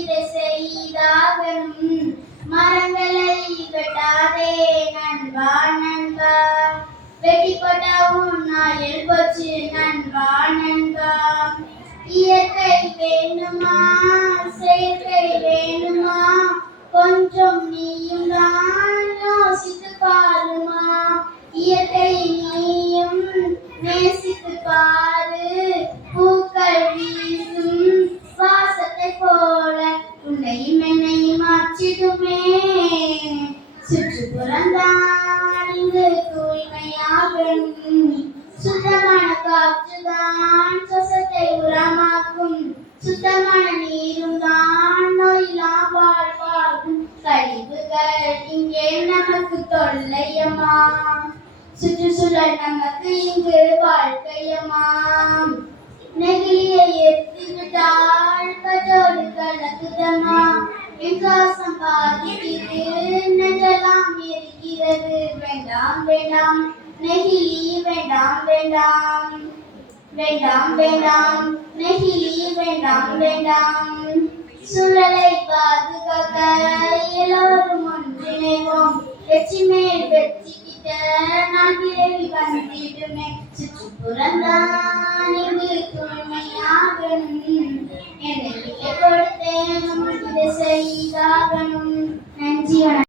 இதை செய்தாகணும். மரங்களை வெட்டாதே நண்பா நண்பா, வெட்டி போட்டா உன்னாயில் போச்சு நண்பா நண்பா. இயற்கை வேணுமா செயற்கை வேணுமா, கொஞ்சம் நீயும் தான் யோசித்து பாருமா. இயற்கை நீயும் நேசித்து பாரு, பூக்கள் வீசும் வாசத்தை போல உன்னையும் என்னையும் மாற்றிடுமே. சுற்றுப்புறந்தான் இங்கு தூய்மையாகும், சுத்தமான காற்றுதான் சுவாசத்தை உரமாக்கும், சுத்தமான நீரும் தான் நோயில்லா வாழ்வாகும். கழிவுகள் இங்கே நமக்கு தொல்லையம்மா, சுற்றுச்சூழல் நமக்கு இங்கு வாழ்க்கையம்மா. நெகிழியை எரித்து விட்டால் கஜோடு கலக்குதம்மா, என் சுவாசம் பாதிக்குது நெஞ்செல்லாம் எரிகிறது. வேண்டாம் வேண்டாம் நெகிழி வேண்டாம் வேண்டாம், வேண்டாம் வேண்டாம் நெகிழி வேண்டாம் வேண்டாம். சூழலை பாதுகாக்க எல்லோரும் ஒன்றிணைவோம், வெற்றி மேல் வெற்றி கிட்ட நான் விரைவி வந்திடுமே. சுற்றுப்புறந்தான் இங்கு தூய்மையாகணும், என்னை கொடுத்தேன் இதை செய்தாகணும். நன்றி.